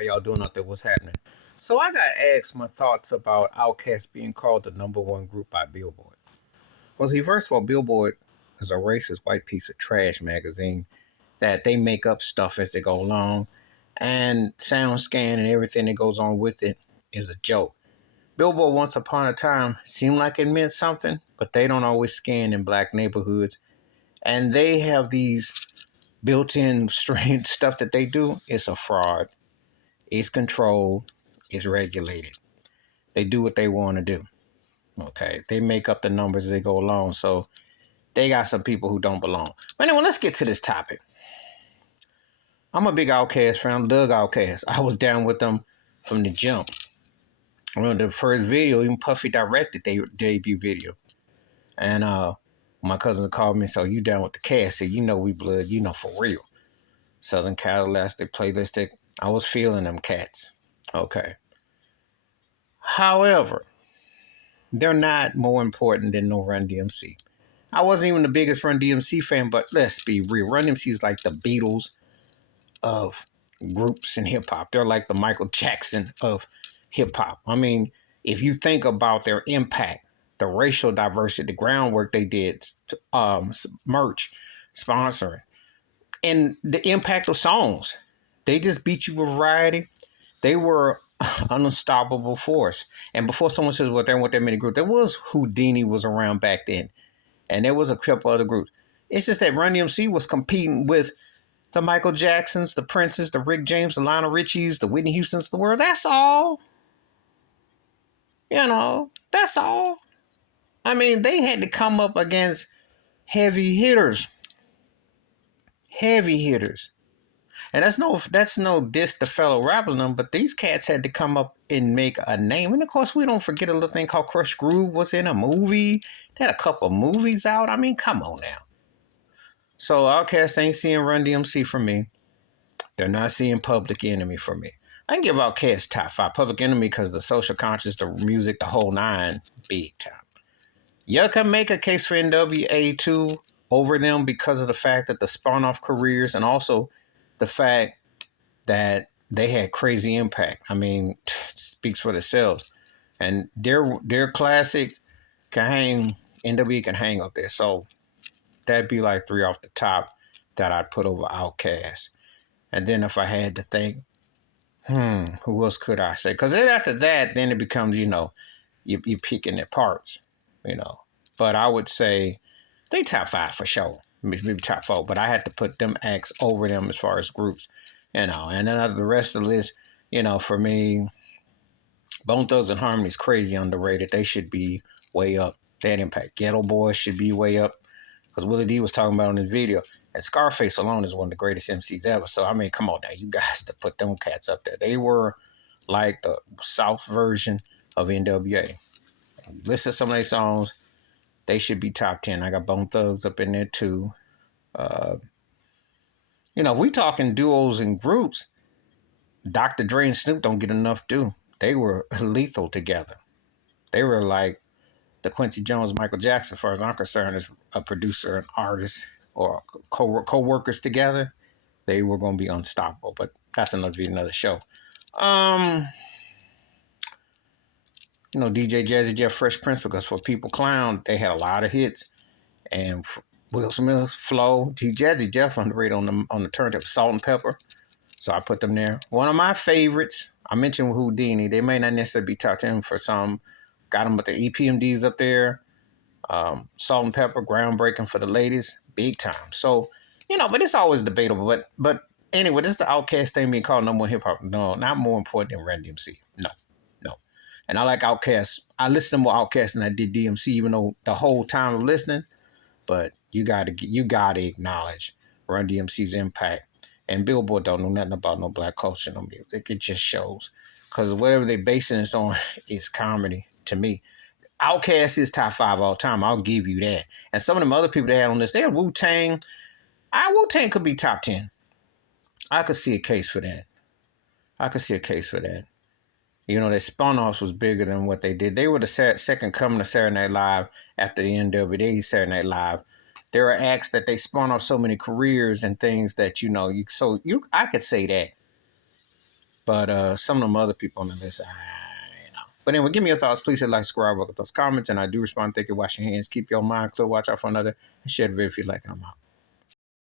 How y'all doing out there? What's happening? So I got asked my thoughts about Outkast being called the number one group by Billboard. Well, see, first of all, Billboard is a racist white piece of trash magazine that they make up stuff as they go along, and SoundScan and everything that goes on with it is a joke. Billboard once upon a time seemed like it meant something, but they don't always scan in black neighborhoods, and they have these built-in strange stuff that they do. It's a fraud. It's controlled. It's regulated. They do what they want to do. Okay. They make up the numbers as they go along. So they got some people who don't belong. But anyway, let's get to this topic. I'm a big Outkast fan. Doug Outkast. I was down with them from the jump. I remember the first video, even Puffy directed their debut video. And my cousin called me, so you down with the cast? Said, you know we blood, you know for real. Southern Cadillac, Playlistic. I was feeling them cats. Okay. However, they're not more important than no Run DMC. I wasn't even the biggest Run DMC fan, but let's be real. Run DMC is like the Beatles of groups in hip hop. They're like the Michael Jackson of hip hop. I mean, if you think about their impact, the racial diversity, the groundwork they did, merch, sponsoring, and the impact of songs, they just beat you with variety. They were an unstoppable force. And before someone says, well, there weren't that many groups, there was Houdini was around back then. And there was a couple other groups. It's just that Run DMC was competing with the Michael Jacksons, the Princes, the Rick James, the Lionel Richies, the Whitney Houstons of the world. That's all. You know, that's all. I mean, they had to come up against heavy hitters. Heavy hitters. And that's no diss to fellow rappers, but these cats had to come up and make a name. And of course, we don't forget a little thing called Crush Groove was in a movie. They had a couple of movies out. I mean, come on now. So Outkast ain't seeing Run DMC for me. They're not seeing Public Enemy for me. I can give Outkast top 5. Public Enemy because the social conscious, the music, the whole nine, big time. You can make a case for NWA 2 over them because of the fact that the spun-off careers and also the fact that they had crazy impact. I mean, speaks for themselves. And their classic can hang, NWA can hang up there. So that'd be like 3 off the top that I'd put over Outkast. And then if I had to think, who else could I say? Because then after that, then it becomes, you're picking their parts, But I would say they top 5 for sure. Maybe top 4, but I had to put them acts over them as far as groups, and then the rest of the list, for me, Bone Thugs and Harmony is crazy underrated. They should be way up. That impact. Ghetto Boys should be way up, because Willie D was talking about in his video, and Scarface alone is one of the greatest MCs ever. So I mean, come on now, you guys to put them cats up there. They were like the South version of NWA. Listen to some of their songs. They should be top 10. I got Bone Thugs up in there too. We talking duos and groups. Dr. Dre and Snoop don't get enough due. They were lethal together. They were like the Quincy Jones, Michael Jackson, as far as I'm concerned, as a producer and artist or co-workers together. They were going to be unstoppable. But that's another show. DJ Jazzy Jeff, Fresh Prince, because for People Clown, they had a lot of hits. And Will Smith, Flo, Jazzy Jeff underrated on the turntable, Salt and Pepper. So I put them there. One of my favorites, I mentioned Houdini. They may not necessarily be top 10 for some. Got them with the EPMDs up there. Salt and Pepper, groundbreaking for the ladies. Big time. So, but it's always debatable. But anyway, this is the Outkast thing being called number one hip hop. No, not more important than Run DMC. No. And I like Outkast. I listened to more Outkast than I did DMC, even though the whole time of listening. But you gotta acknowledge Run DMC's impact. And Billboard don't know nothing about no black culture, no music. It just shows. Because whatever they're basing this on is comedy to me. Outkast is top 5 all time. I'll give you that. And some of them other people they had on this, they had Wu-Tang. Wu-Tang could be top 10. I could see a case for that. Their spun-offs was bigger than what they did. They were the second coming of Saturday Night Live after the NWA Saturday Night Live. There are acts that they spun off so many careers and things that I could say that. But some of them other people on the list, you know. But anyway, give me your thoughts. Please hit like, subscribe, look at those comments, and I do respond. Thank you. Wash your hands. Keep your mind clear. Watch out for another. And share the video if you like it. I'm out.